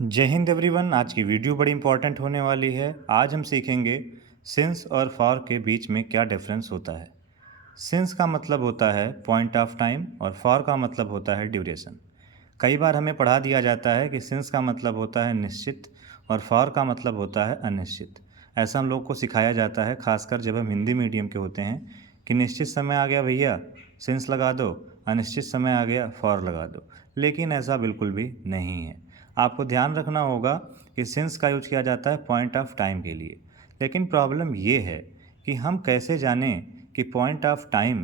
जय हिंद एवरीवन। आज की वीडियो बड़ी इंपॉर्टेंट होने वाली है। आज हम सीखेंगे सिंस और फॉर के बीच में क्या डिफरेंस होता है। सिंस का मतलब होता है पॉइंट ऑफ टाइम और फॉर का मतलब होता है ड्यूरेशन। कई बार हमें पढ़ा दिया जाता है कि सिंस का मतलब होता है निश्चित और फॉर का मतलब होता है अनिश्चित। ऐसा हम लोग को सिखाया जाता है, खासकर जब हम हिंदी मीडियम के होते हैं, कि निश्चित समय आ गया भैया सिंस लगा दो, अनिश्चित समय आ गया फॉर लगा दो। लेकिन ऐसा बिल्कुल भी नहीं है। आपको ध्यान रखना होगा कि सिंस का यूज किया जाता है पॉइंट ऑफ टाइम के लिए। लेकिन प्रॉब्लम ये है कि हम कैसे जानें कि पॉइंट ऑफ टाइम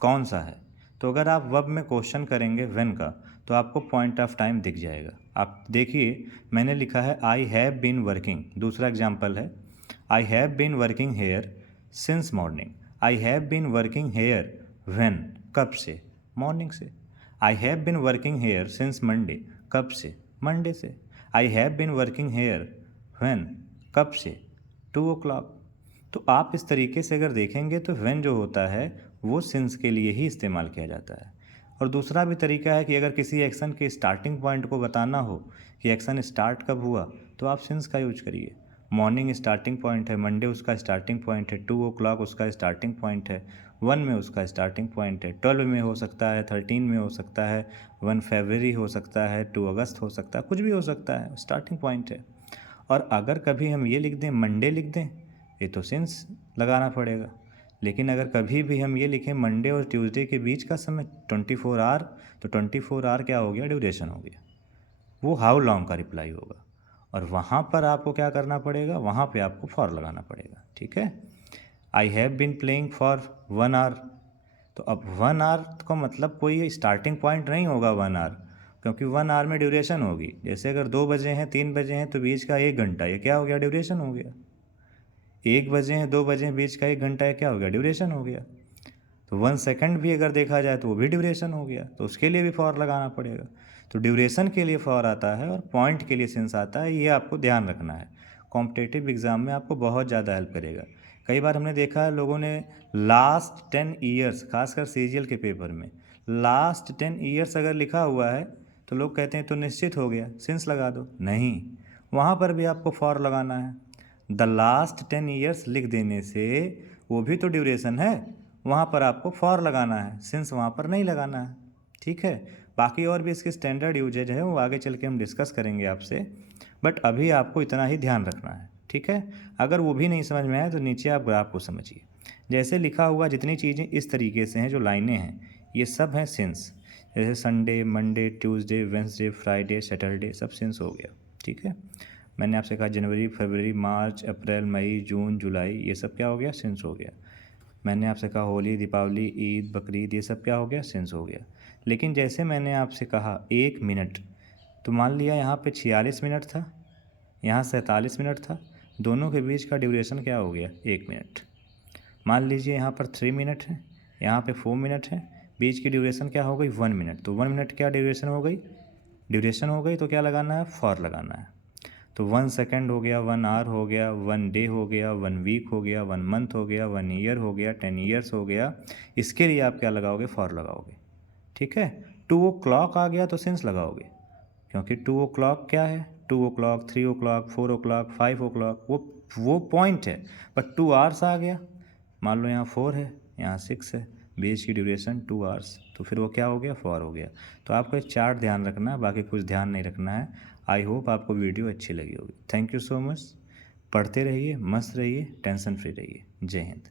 कौन सा है। तो अगर आप वर्ब में क्वेश्चन करेंगे व्हेन का, तो आपको पॉइंट ऑफ टाइम दिख जाएगा। आप देखिए, मैंने लिखा है आई हैव बीन वर्किंग। दूसरा एग्जाम्पल है I have been working here since morning. I have been working here when, कब से, मॉर्निंग से। I have been working here since Monday, कब से, मंडे से। I have been working here when, कब से, 2 o'clock। तो आप इस तरीके से अगर देखेंगे तो व्हेन जो होता है वो सिंस के लिए ही इस्तेमाल किया जाता है। और दूसरा भी तरीका है कि अगर किसी एक्शन के स्टार्टिंग पॉइंट को बताना हो कि एक्शन स्टार्ट कब हुआ, तो आप सिंस का यूज करिए। मॉर्निंग स्टार्टिंग पॉइंट है, मंडे उसका स्टार्टिंग पॉइंट है, 2 o'clock उसका स्टार्टिंग पॉइंट है, 1 में उसका स्टार्टिंग पॉइंट है, 12 में हो सकता है, 13 में हो सकता है, 1 फरवरी हो सकता है, 2 अगस्त हो सकता है, कुछ भी हो सकता है, स्टार्टिंग पॉइंट है। और अगर कभी हम ये लिख दें, मंडे लिख दें, ये तो सिंस लगाना पड़ेगा। लेकिन अगर कभी भी हम ये लिखें मंडे और ट्यूसडे के बीच का समय 24 आवर, तो 24 आवर क्या हो गया, ड्यूरेशन हो गया। वो हाउ लॉन्ग का रिप्लाई होगा। और वहाँ पर आपको क्या करना पड़ेगा, वहाँ पे आपको फॉर लगाना पड़ेगा। ठीक है। I have been playing for 1 hour. तो अब 1 आवर का मतलब कोई स्टार्टिंग पॉइंट नहीं होगा 1 आवर, क्योंकि 1 आवर में ड्यूरेशन होगी। जैसे अगर 2 बजे हैं, 3 बजे हैं, तो बीच का 1 घंटा, ये क्या हो गया, ड्यूरेशन हो गया। 1 बजे हैं, 2 बजे हैं, बीच का 1 घंटा, ये क्या हो गया, ड्यूरेशन हो गया। तो 1 सेकंड भी अगर देखा जाए तो वो भी ड्यूरेशन हो गया, तो उसके लिए भी फॉर लगाना पड़ेगा। तो ड्यूरेशन के लिए फॉर आता है और पॉइंट के लिए सिंस आता है। ये आपको ध्यान रखना है, कॉम्पिटिटिव एग्ज़ाम में आपको बहुत ज़्यादा हेल्प करेगा। कई बार हमने देखा है लोगों ने लास्ट 10 ईयर्स, खासकर सीजीएल के पेपर में लास्ट 10 ईयर्स अगर लिखा हुआ है तो लोग कहते हैं तो निश्चित हो गया, सिंस लगा दो। नहीं, वहाँ पर भी आपको फॉर लगाना है। द लास्ट 10 ईयर्स लिख देने से वो भी तो ड्यूरेशन है, वहाँ पर आपको फॉर लगाना है, सिंस वहाँ पर नहीं लगाना है। ठीक है। बाकी और भी इसके स्टैंडर्ड यूजेज है, वो आगे चल के हम डिस्कस करेंगे आपसे, बट अभी आपको इतना ही ध्यान रखना है। ठीक है। अगर वो भी नहीं समझ में आए तो नीचे आप ग्राफ को समझिए। जैसे लिखा हुआ जितनी चीज़ें इस तरीके से हैं, जो लाइनें हैं, ये सब हैं सिंस। जैसे Sunday, Monday, Tuesday, Wednesday, Friday, Saturday, सब सिंस हो गया। ठीक है। मैंने आपसे कहा जनवरी, फरवरी, मार्च, अप्रैल, मई, जून, जुलाई, ये सब क्या हो गया, सिंस हो गया। मैंने आपसे कहा होली, दीपावली, ईद, बकरीद, ये सब क्या हो गया, सिंस हो गया। लेकिन जैसे मैंने आपसे कहा 1 मिनट, तो मान लिया यहाँ पे 46 मिनट था, यहाँ 47 मिनट था, दोनों के बीच का ड्यूरेशन क्या हो गया, 1 मिनट। मान लीजिए यहाँ पर 3 मिनट है, यहाँ पे 4 मिनट है, बीच की ड्यूरेशन क्या हो गई, 1 मिनट। तो 1 मिनट क्या ड्यूरेशन हो गई, तो क्या लगाना है, फॉर लगाना है। तो 1 सेकंड हो गया, 1 आवर हो गया, 1 डे हो गया, 1 वीक हो गया, 1 मंथ हो गया, 1 ईयर हो गया, 10 ईयर्स हो गया। इसके लिए आप क्या लगाओगे, फॉर लगाओगे। ठीक है। 2 o'clock आ गया तो सिंस लगाओगे, क्योंकि 2 o'clock क्या है, 2 o'clock, 3 o'clock, 4 o'clock, 5 o'clock, वो पॉइंट है। बट 2 आवर्स आ गया, मान लो यहाँ 4 है, यहाँ 6 है, बीच की ड्यूरेशन 2 आवर्स, तो फिर वो क्या हो गया, फॉर हो गया। तो आपको एक चार्ट ध्यान रखना है, बाकी कुछ ध्यान नहीं रखना है। आई होप आपको वीडियो अच्छी लगी होगी। Thank you so much. पढ़ते रहिए, मस्त रहिए, टेंशन फ्री रहिए। जय हिंद।